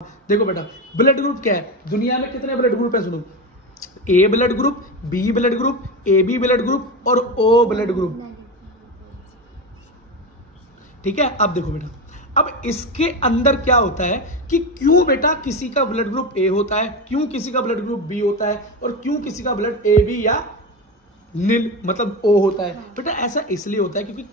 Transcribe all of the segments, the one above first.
देखो बेटा, blood group क्या है? दुनिया में कितने ब्लड ग्रुप है? सुनो, A blood group, B blood group, A B blood group और ओ ब्लड ग्रुप। ठीक है। अब देखो बेटा, अब इसके अंदर क्या होता है कि क्यों बेटा किसी का ब्लड ग्रुप ए होता है, क्यों किसी का ब्लड ग्रुप बी होता है और क्यों किसी का ब्लड ए बी या नील मतलब ओ होता है। बेटा ऐसा इसलिए होता है क्योंकि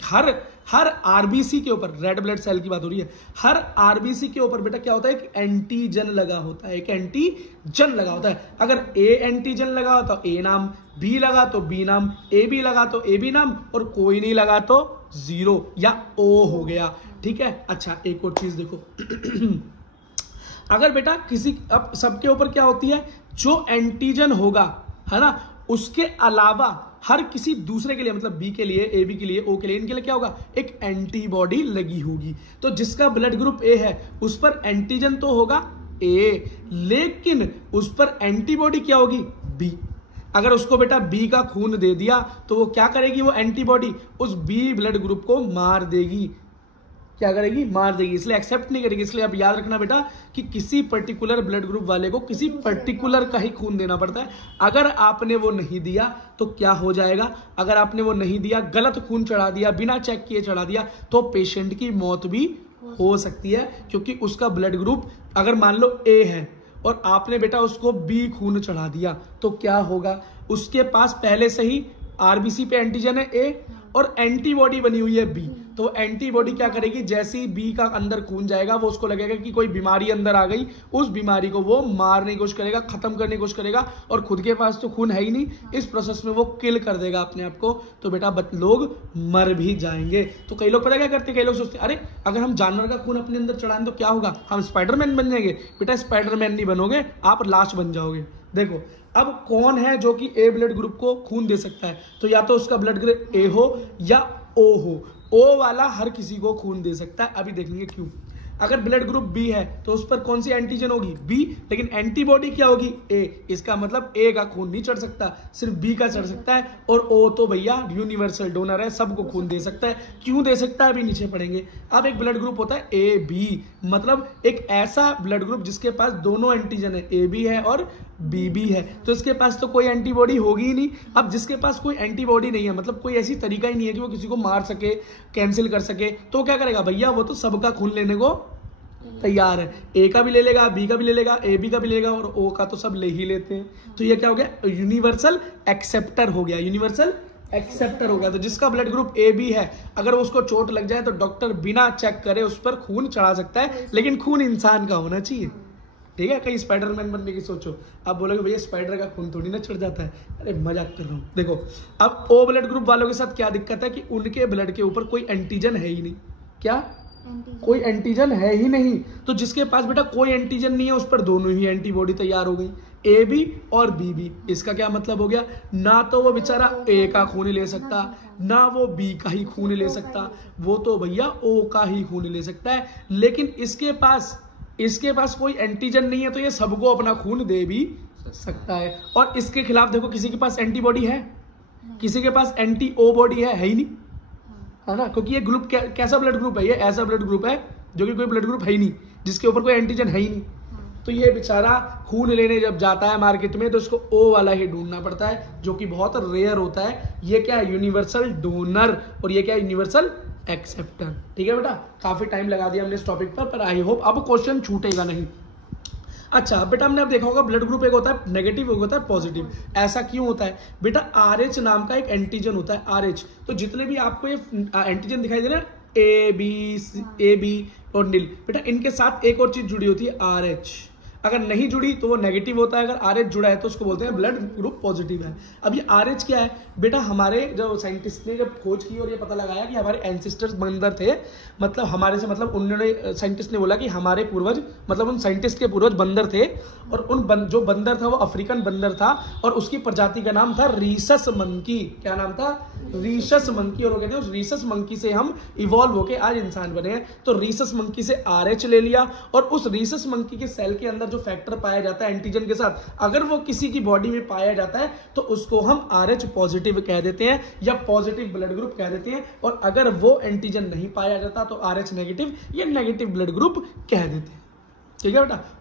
हर आरबीसी के ऊपर, रेड ब्लड सेल की बात हो रही है, हर आरबीसी के ऊपर बेटा क्या होता है? एक एंटीजन लगा होता है, एक एंटीजन लगा होता है। अगर ए एंटीजन लगा तो ए नाम, बी लगा तो बी नाम, ए बी लगा तो ए बी नाम और कोई नहीं लगा तो जीरो या ओ हो गया। ठीक है। अच्छा, एक और चीज देखो अगर बेटा किसी, अब सबके ऊपर क्या होती है? जो एंटीजन होगा, है ना, उसके अलावा हर किसी दूसरे के लिए, मतलब बी के लिए, ए बी के लिए, ओ के लिए, इनके लिए क्या होगा? एक एंटीबॉडी लगी होगी। तो जिसका ब्लड ग्रुप ए है उस पर एंटीजन तो होगा ए, लेकिन उस पर एंटीबॉडी क्या होगी? बी। अगर उसको बेटा बी का खून दे दिया तो वो क्या करेगी? वो एंटीबॉडी उस बी ब्लड ग्रुप को मार देगी। क्या करेगी? मार देगी। इसलिए एक्सेप्ट नहीं करेगी। इसलिए आप याद रखना बेटा कि किसी पर्टिकुलर ब्लड ग्रुप वाले को किसी पर्टिकुलर का ही खून देना पड़ता है। अगर आपने वो नहीं दिया तो क्या हो जाएगा? अगर आपने वो नहीं दिया, गलत खून चढ़ा दिया, बिना चेक किए चढ़ा दिया, तो पेशेंट की मौत भी हो सकती है। क्योंकि उसका ब्लड ग्रुप अगर मान लो ए है और आपने बेटा उसको बी खून चढ़ा दिया तो क्या होगा? उसके पास पहले से ही आरबीसी पे एंटीजन है ए और एंटीबॉडी बनी हुई है बी। तो एंटीबॉडी क्या करेगी? जैसे ही बी का अंदर खून जाएगा वो उसको लगेगा कि कोई बीमारी अंदर आ गई, उस बीमारी को वो मारने की कोशिश करेगा, खत्म करने की कोशिश करेगा, और खुद के पास तो खून है ही नहीं, इस प्रोसेस में वो किल कर देगा अपने आप को। तो बेटा लोग मर भी जाएंगे। तो कई लोग पता क्या करते हैं? कई लोग सोचते हैं अरे अगर हम जानवर का खून अपने अंदर चढ़ाएं तो क्या होगा? हम स्पाइडरमैन बन जाएंगे। बेटा स्पाइडरमैन नहीं बनोगे, आप लाश बन जाओगे। देखो अब कौन है जो कि ए ब्लड ग्रुप को खून दे सकता है? तो या तो उसका ब्लड ग्रुप ए हो या ओ हो। ओ वाला हर किसी को खून दे सकता है। अभी देखेंगे क्यों। अगर ब्लड ग्रुप बी है तो उस पर कौन सी एंटीजन होगी? बी, लेकिन एंटीबॉडी क्या होगी? ए। इसका मतलब ए का खून नहीं चढ़ सकता, सिर्फ बी का चढ़ सकता है। और ओ तो भैया यूनिवर्सल डोनर है, सबको खून दे सकता है। क्यों दे सकता है अभी नीचे पढ़ेंगे। अब एक ब्लड ग्रुप होता है ए बी, मतलब एक ऐसा ब्लड ग्रुप जिसके पास दोनों एंटीजन है, ए बी है और बी बी है। तो इसके पास तो कोई एंटीबॉडी होगी ही नहीं। अब जिसके पास कोई एंटीबॉडी नहीं है, मतलब कोई ऐसी तरीका ही नहीं है कि वो किसी को मार सके, कैंसिल कर सके, तो क्या करेगा भैया? वो तो सबका खून लेने को तैयार है। ए का भी ले लेगा, बी का भी ले लेगा, ए बी का भी ले लेगा और ओ का तो सब ले ही लेते हैं। तो ये क्या हो गया? यूनिवर्सल एक्सेप्टर हो गया। यूनिवर्सल एक्सेप्टर हो गया। तो जिसका ब्लड ग्रुप ए बी है, अगर उसको चोट लग जाए तो डॉक्टर बिना चेक करे उस पर खून चढ़ा सकता है, लेकिन खून इंसान का होना चाहिए। ठीक है। कहीं स्पाइडरमैन बनने की सोचो, आप बोलोगे भैया स्पाइडर का खून थोड़ी ना चढ़ जाता है। अरे मजाक कर रहा हूं। देखो अब ओ ब्लड ग्रुप वालों के साथ क्या दिक्कत है कि उनके ब्लड के ऊपर कोई एंटीजन है ही नहीं। क्या? कोई एंटीजन है ही नहीं। तो जिसके पास बेटा कोई एंटीजन नहीं है उस पर दोनों ही एंटीबॉडी तैयार हो गई, ए बी और बी बी। इसका क्या मतलब हो गया? ना तो वो बेचारा ए का खून ले सकता, ना वो बी का ही खून ले सकता, वो तो भैया ओ का ही खून ले सकता है। लेकिन इसके पास कोई एंटीजन नहीं है तो ये सबको अपना खून दे भी सकता है। और इसके खिलाफ देखो किसी के पास एंटीबॉडी है? किसी के पास एंटी ओ बॉडी है ही नहीं, है ना। क्योंकि ये ग्रुप कैसा ब्लड ग्रुप है? ये ऐसा ब्लड ग्रुप है जो कि कोई ब्लड ग्रुप है ही नहीं, जिसके ऊपर कोई एंटीजन है ही नहीं। तो ये बेचारा खून लेने जब जाता है मार्केट में तो इसको ओ वाला ही ढूंढना पड़ता है, जो कि बहुत रेयर होता है। ये क्या है? Universal donor. और ये क्या है? Universal acceptor. ठीक है बेटा, काफी टाइम लगा दिया हमने इस टॉपिक पर आई होप अब क्वेश्चन छूटेगा नहीं। अच्छा बेटा, हमने अब देखा होगा ब्लड ग्रुप एक होता है नेगेटिव, एक होता है पॉजिटिव। ऐसा क्यों होता है? बेटा आरएच नाम का एक एंटीजन होता है, आरएच। तो जितने भी आपको ये एंटीजन दिखाई दे रहे हैं, ए बी और नील, बेटा इनके साथ एक और चीज जुड़ी होती है, आरएच। अगर नहीं जुड़ी तो वो नेगेटिव होता है, अगर आरएच जुड़ा है तो उसको बोलते हैं ब्लड ग्रुप पॉजिटिव है। अब ये आरएच क्या है? बेटा हमारे जो साइंटिस्ट ने जब खोज की और ये पता लगाया कि हमारे एंसेस्टर्स बंदर थे, मतलब हमारे से, मतलब उन्होंने, साइंटिस्ट ने बोला कि हमारे पूर्वज, मतलब उन साइंटिस्ट के पूर्वज बंदर थे, और जो बंदर था वो अफ्रीकन बंदर था और उसकी प्रजाति का नाम था रीसस मंकी। क्या नाम था? Rhesus monkey. और वो कहते हैं उस रीसस मंकी से हम इवॉल्व होके आज इंसान बने हैं। तो रीसस मंकी से आरएच ले लिया और उस रीसस मंकी के सेल के अंदर जो फैक्टर पाया जाता है एंटीजन के साथ, अगर वो किसी की बॉडी में पाया जाता है तो उसको हम आरएच पॉजिटिव कह देते हैं या पॉजिटिव ब्लड ग्रुप कह देते हैं। और अगर वो एंटीजन नहीं पाया जाता तो आरएच नेगेटिव या नेगेटिव ब्लड ग्रुप कह देते हैं। ठीक है बेटा।